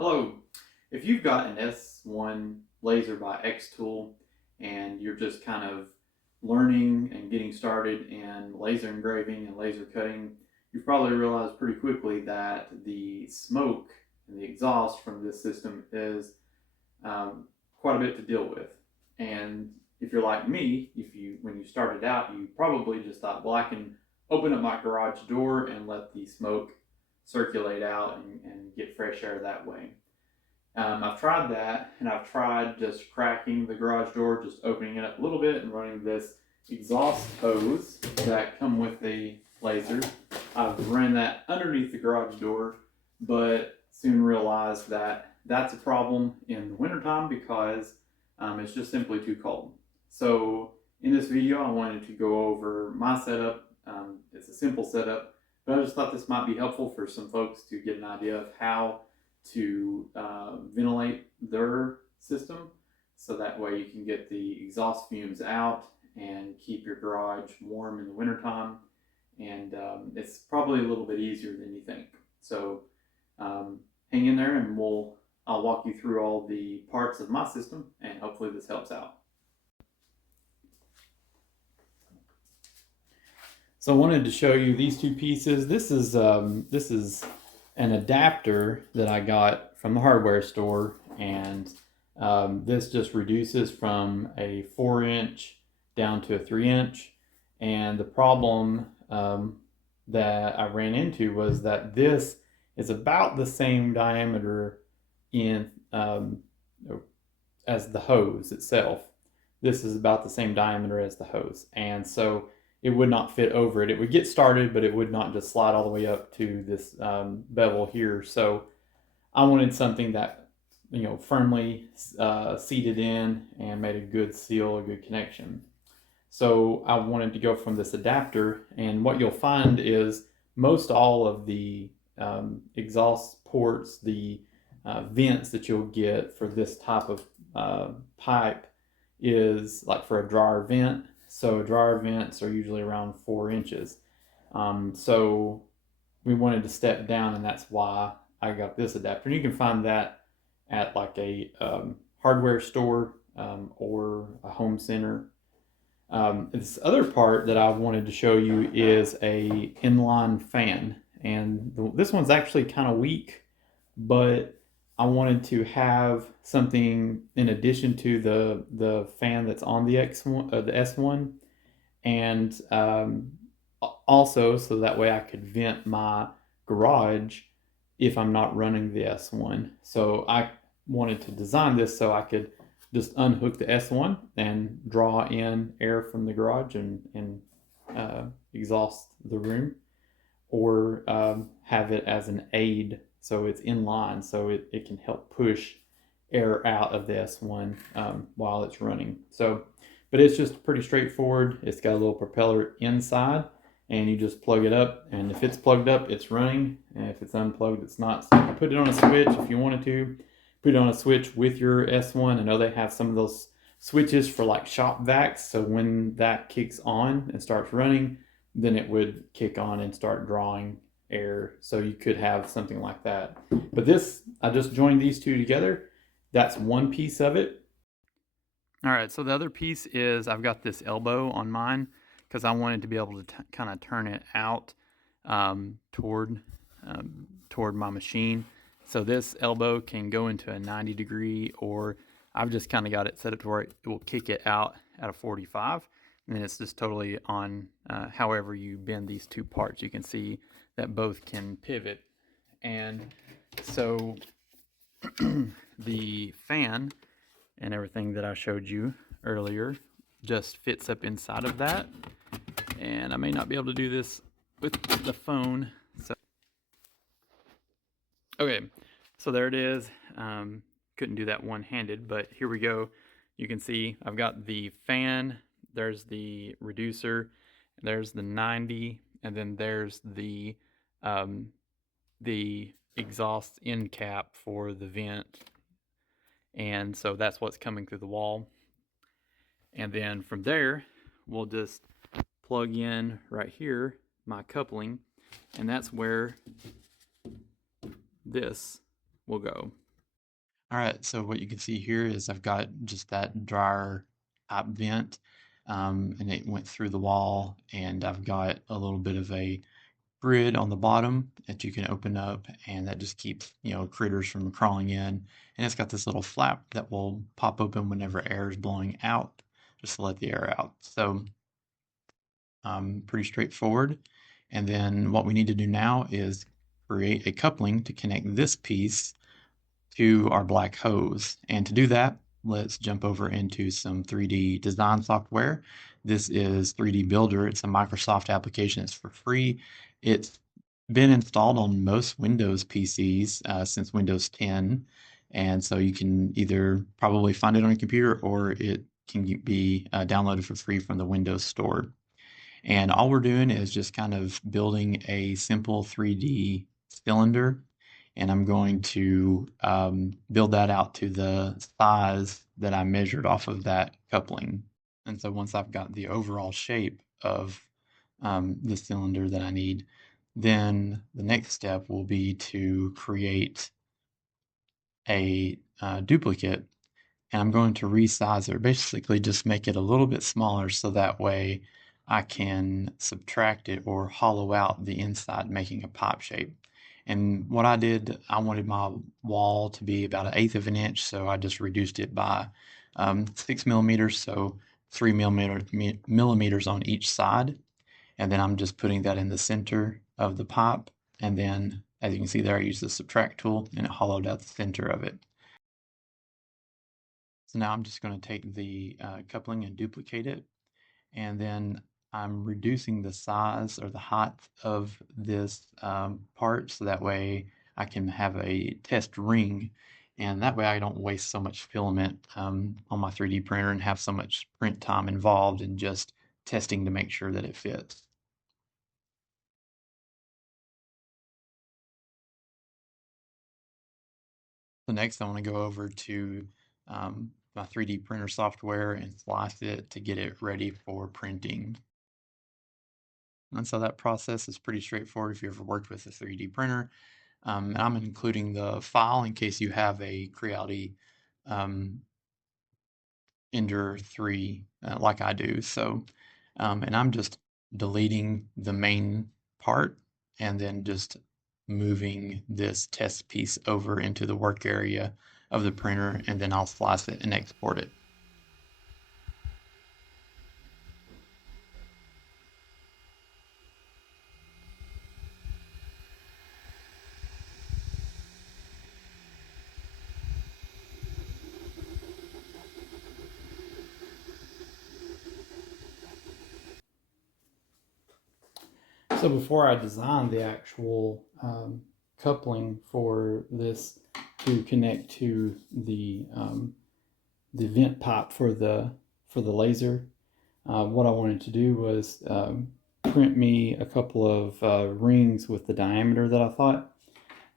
Hello. If you've got an S1 laser by XTool and you're just kind of learning and getting started in laser engraving and laser cutting, you've probably realized pretty quickly that the smoke and the exhaust from this system is quite a bit to deal with. And if you're like me, when you started out, you probably just thought, well, I can open up my garage door and let the smoke circulate out and get fresh air that way. I've tried that, and I've tried just cracking the garage door, just opening it up a little bit and running this exhaust hose that come with the laser. I've ran that underneath the garage door, but soon realized that that's a problem in the wintertime because it's just simply too cold. So in this video, I wanted to go over my setup. It's a simple setup, but I just thought this might be helpful for some folks to get an idea of how to ventilate their system, so that way you can get the exhaust fumes out and keep your garage warm in the wintertime. And it's probably a little bit easier than you think. So hang in there, and I'll walk you through all the parts of my system, and hopefully this helps out. So I wanted to show you these two pieces. This is an adapter that I got from the hardware store, and this just reduces from a 4-inch down to a 3-inch. And the problem that I ran into was that this is about the same diameter as the hose itself. This is about the same diameter as the hose, and so it would not fit over it. It would get started, but it would not just slide all the way up to this bevel here. So I wanted something that, firmly seated in and made a good seal, a good connection. So I wanted to go from this adapter, and what you'll find is most all of the exhaust ports, the vents that you'll get for this type of pipe is like for a dryer vent. So dryer vents are usually around 4 inches. So we wanted to step down, and that's why I got this adapter. And you can find that at like a hardware store or a home center. This other part that I wanted to show you is a inline fan. And this one's actually kind of weak, but I wanted to have something in addition to the fan that's on the S1, and also so that way I could vent my garage if I'm not running the S1. So I wanted to design this so I could just unhook the S1 and draw in air from the garage and exhaust the room, or have it as an aid. So it's in line, so it can help push air out of the S1 while it's running. So, but it's just pretty straightforward. It's got a little propeller inside, and you just plug it up, and if it's plugged up, it's running, and if it's unplugged, it's not. So you can put it on a switch if you wanted to. Put it on a switch with your S1. I know they have some of those switches for like shop vacs, so when that kicks on and starts running, then it would kick on and start drawing air. So you could have something like that. But this, I just joined these two together. That's one piece of it. All right, so the other piece is I've got this elbow on mine because I wanted to be able to kind of turn it out toward my machine. So this elbow can go into a 90-degree, or I've just kind of got it set up to where it will kick it out at a 45. And then it's just totally on however you bend these two parts. You can see that both can pivot. And so the fan and everything that I showed you earlier just fits up inside of that. And I may not be able to do this with the phone. So, okay, so there it is. Couldn't do that one-handed, but here we go. You can see I've got the fan, there's the reducer, there's the 90, and then there's the exhaust end cap for the vent. And so that's what's coming through the wall. And then from there, we'll just plug in right here my coupling, and that's where this will go. All right, so what you can see here is I've got just that dryer top vent, and it went through the wall, and I've got a little bit of a grid on the bottom that you can open up, and that just keeps, critters from crawling in. And it's got this little flap that will pop open whenever air is blowing out, just to let the air out. So pretty straightforward. And then what we need to do now is create a coupling to connect this piece to our black hose. And to do that, let's jump over into some 3D design software. This is 3D Builder. It's a Microsoft application. It's for free. It's been installed on most Windows PCs since Windows 10. And so you can either probably find it on your computer, or it can be downloaded for free from the Windows Store. And all we're doing is just kind of building a simple 3D cylinder. And I'm going to build that out to the size that I measured off of that coupling. And so once I've got the overall shape of the cylinder that I need, then the next step will be to create a duplicate, and I'm going to resize it, basically just make it a little bit smaller so that way I can subtract it or hollow out the inside, making a pipe shape. And what I did, I wanted my wall to be about 1/8 of an inch, so I just reduced it by 6 millimeters, so 3 millimeters on each side. And then I'm just putting that in the center of the pipe. And then, as you can see there, I used the subtract tool, and it hollowed out the center of it. So now I'm just going to take the coupling and duplicate it, and then I'm reducing the size or the height of this part, so that way I can have a test ring, and that way I don't waste so much filament on my 3D printer and have so much print time involved in just testing to make sure that it fits. So next I want to go over to my 3D printer software and slice it to get it ready for printing. And so that process is pretty straightforward if you ever worked with a 3D printer. And I'm including the file in case you have a Creality Ender 3 like I do. So, and I'm just deleting the main part and then just moving this test piece over into the work area of the printer, and then I'll slice it and export it. So before I designed the actual coupling for this to connect to the vent pipe for the laser, what I wanted to do was print me a couple of rings with the diameter that I thought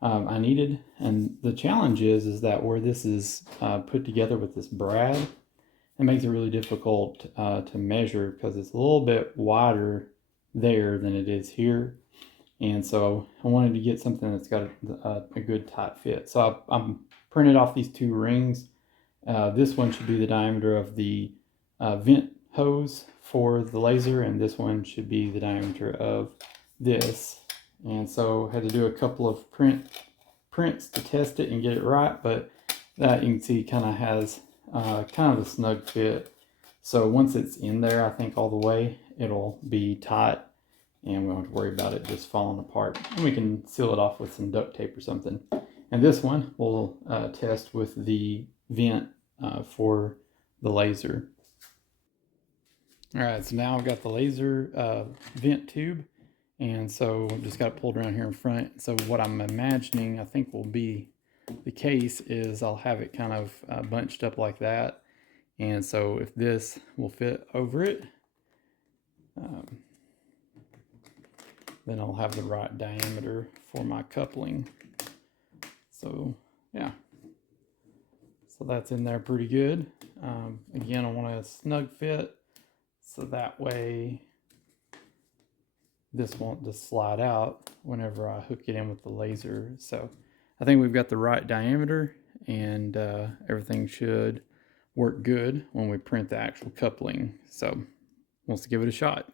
I needed. And the challenge is that where this is put together with this brad, it makes it really difficult to measure because it's a little bit wider there than it is here. And so I wanted to get something that's got a good tight fit. So I'm printed off these two rings. This one should be the diameter of the vent hose for the laser, and this one should be the diameter of this. And so I had to do a couple of prints to test it and get it right, but that you can see kind of has kind of a snug fit. So once it's in there, I think all the way, it'll be tight, and we don't have to worry about it just falling apart. And we can seal it off with some duct tape or something. And this one we'll test with the vent for the laser. All right, so now I've got the laser vent tube, and so just got it pulled around here in front. So what I'm imagining, I think will be the case, is I'll have it kind of bunched up like that. And so if this will fit over it, then I'll have the right diameter for my coupling. So yeah, so that's in there pretty good. Again, I want a snug fit, so that way this won't just slide out whenever I hook it in with the laser. So I think we've got the right diameter, and everything should work good when we print the actual coupling. So let's give it a shot.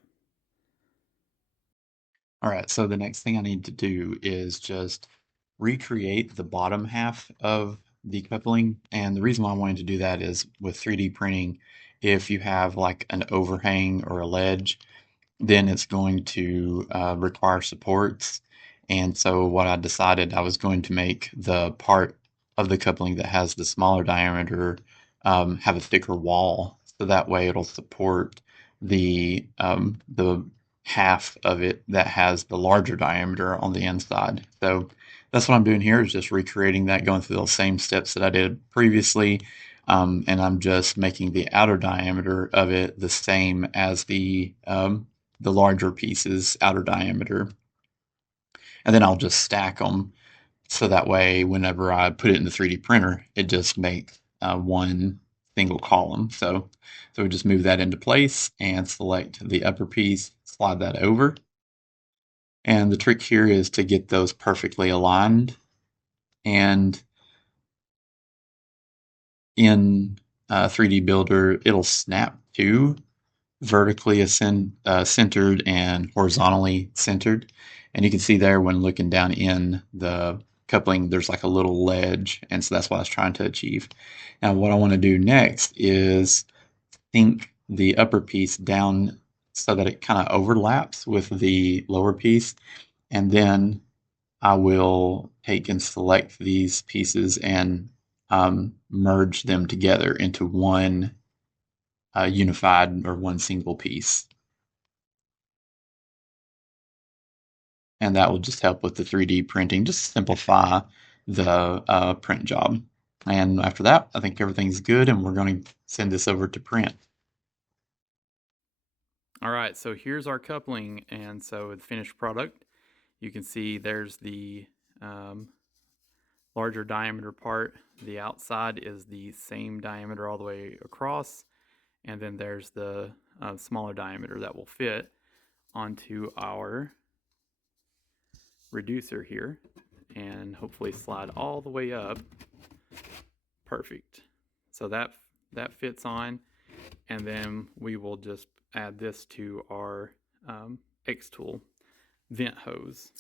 All right, so the next thing I need to do is just recreate the bottom half of the coupling. And the reason why I wanted to do that is with 3D printing, if you have like an overhang or a ledge, then it's going to require supports. And so what I decided I was going to make the part of the coupling that has the smaller diameter have a thicker wall, so that way it'll support the half of it that has the larger diameter on the inside. So that's what I'm doing here is just recreating that, going through those same steps that I did previously. And I'm just making the outer diameter of it the same as the larger pieces, outer diameter. And then I'll just stack them so that way whenever I put it in the 3D printer, it just makes one single column. So we just move that into place and select the upper piece, slide that over. And the trick here is to get those perfectly aligned. And in 3D Builder, it'll snap to vertically centered and horizontally centered. And you can see there when looking down in the coupling, there's like a little ledge. And so that's what I was trying to achieve. Now, what I want to do next is sink the upper piece down so that it kind of overlaps with the lower piece. And then I will take and select these pieces and merge them together into one unified or one single piece. And that will just help with the 3D printing, just simplify the print job. And after that, I think everything's good, and we're going to send this over to print. All right, so here's our coupling, and so the finished product, you can see there's the larger diameter part. The outside is the same diameter all the way across, and then there's the smaller diameter that will fit onto our reducer here and hopefully slide all the way up. Perfect. So that fits on, and then we will just add this to our XTool vent hose.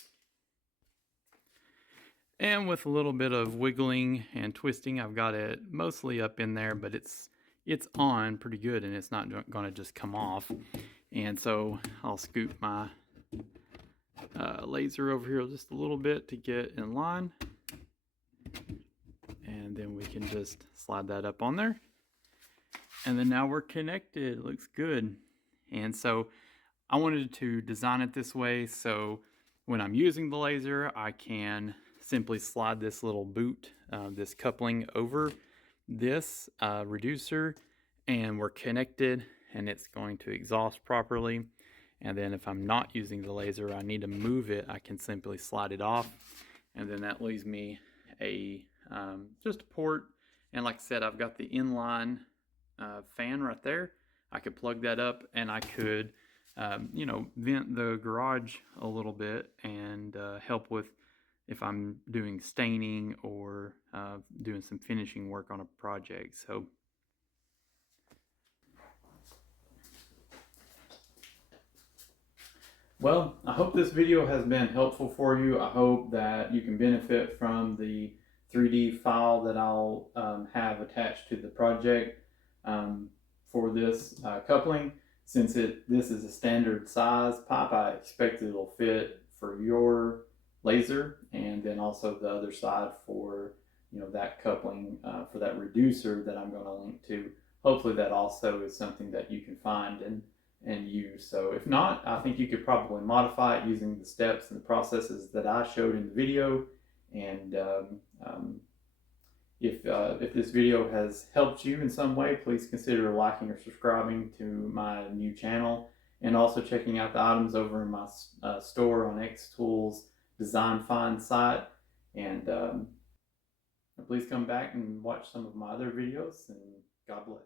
And with a little bit of wiggling and twisting, I've got it mostly up in there, but it's on pretty good, and it's not going to just come off. And so I'll scoop my laser over here just a little bit to get in line, and then we can just slide that up on there. And then now we're connected. It looks good. And so I wanted to design it this way so when I'm using the laser, I can simply slide this little boot, this coupling over this reducer, and we're connected, and it's going to exhaust properly. And then if I'm not using the laser, I need to move it, I can simply slide it off, and then that leaves me a just a port. And like I said, I've got the inline fan right there. I could plug that up, and I could vent the garage a little bit and help with if I'm doing staining or doing some finishing work on a project. So well, I hope this video has been helpful for you. I hope that you can benefit from the 3D file that I'll have attached to the project for this coupling. Since this is a standard size pipe, I expect it'll fit for your laser, and then also the other side for that coupling for that reducer that I'm going to link to. Hopefully that also is something that you can find and use. So if not, I think you could probably modify it using the steps and the processes that I showed in the video. And if this video has helped you in some way, please consider liking or subscribing to my new channel, and also checking out the items over in my store on XTool's Design Find site. And please come back and watch some of my other videos, and God bless.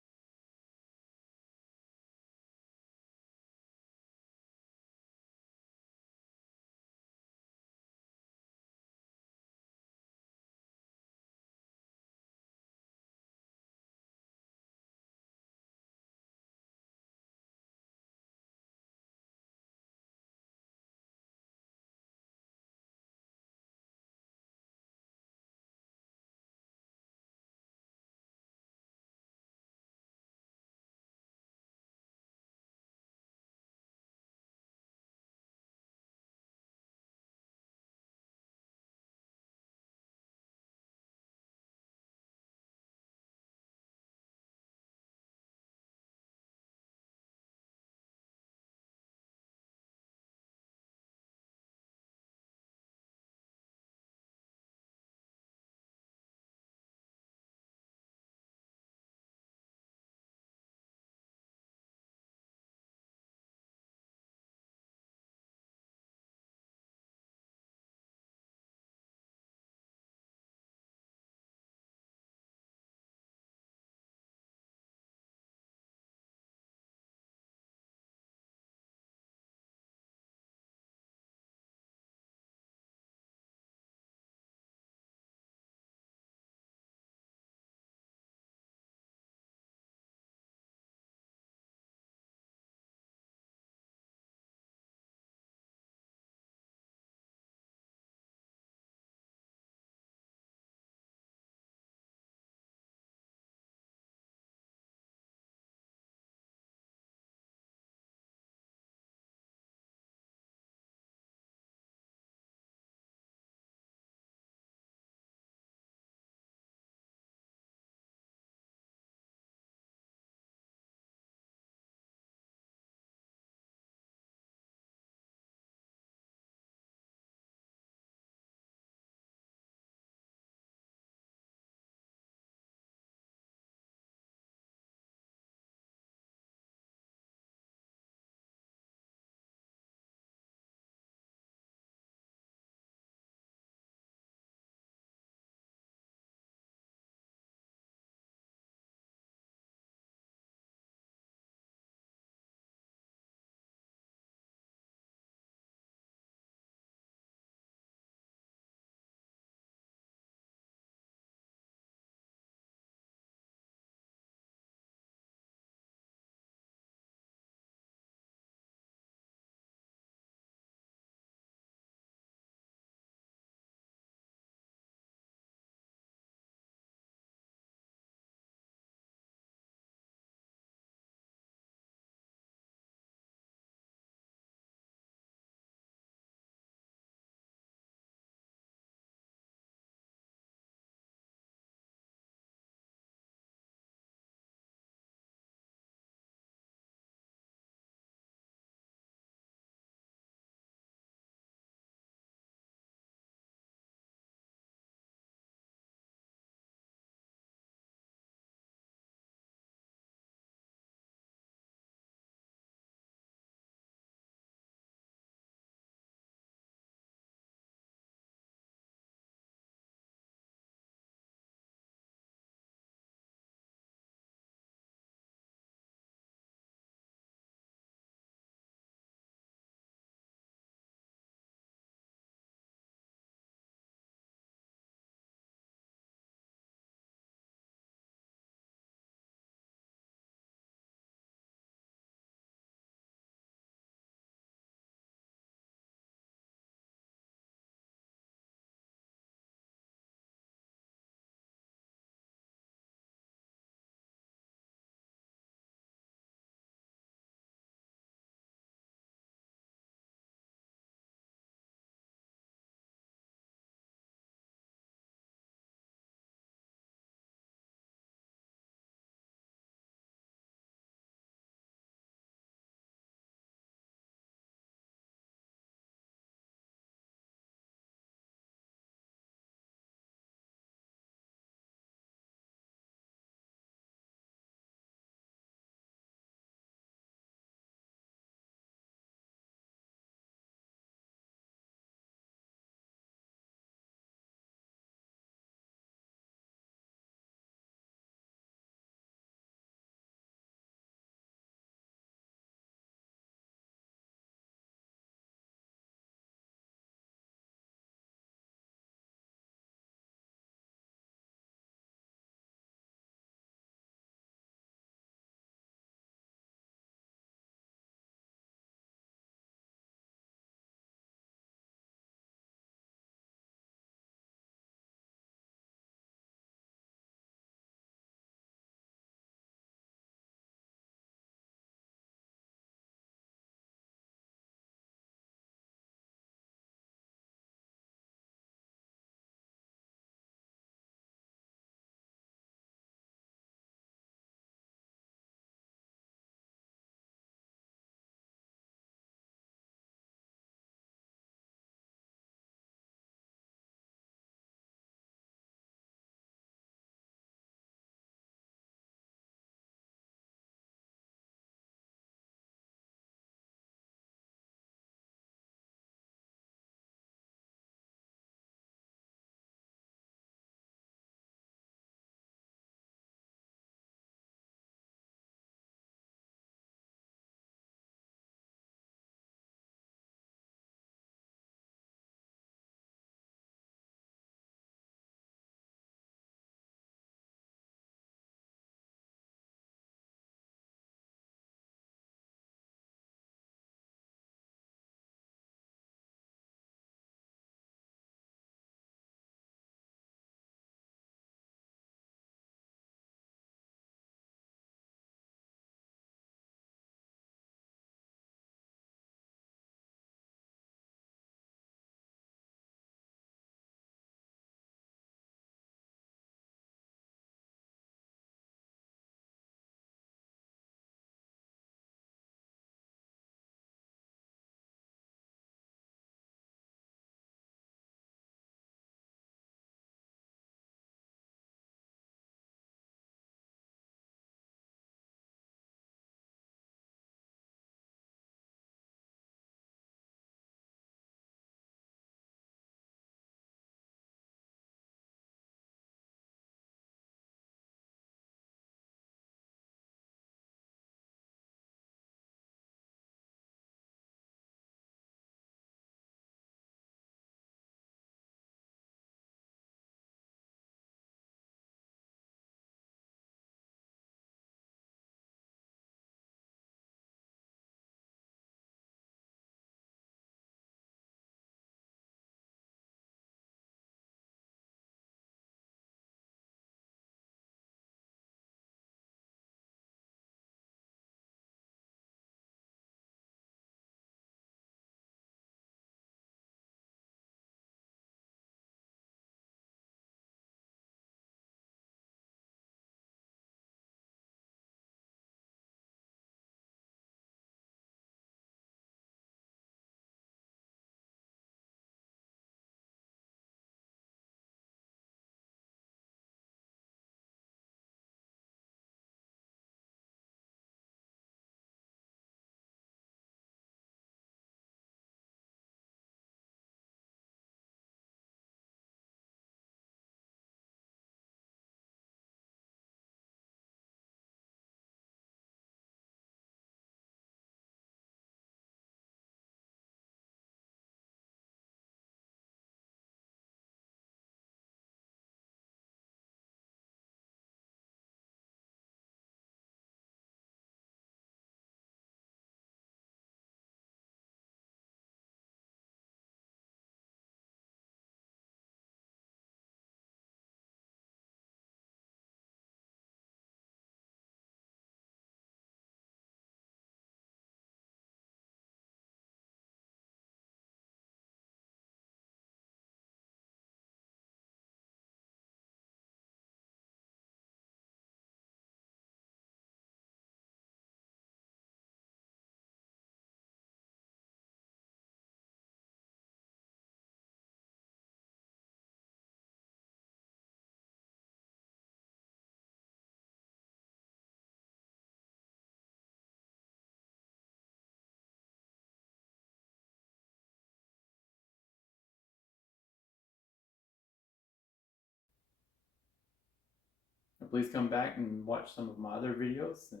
please come back and watch some of my other videos, and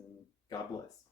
God bless.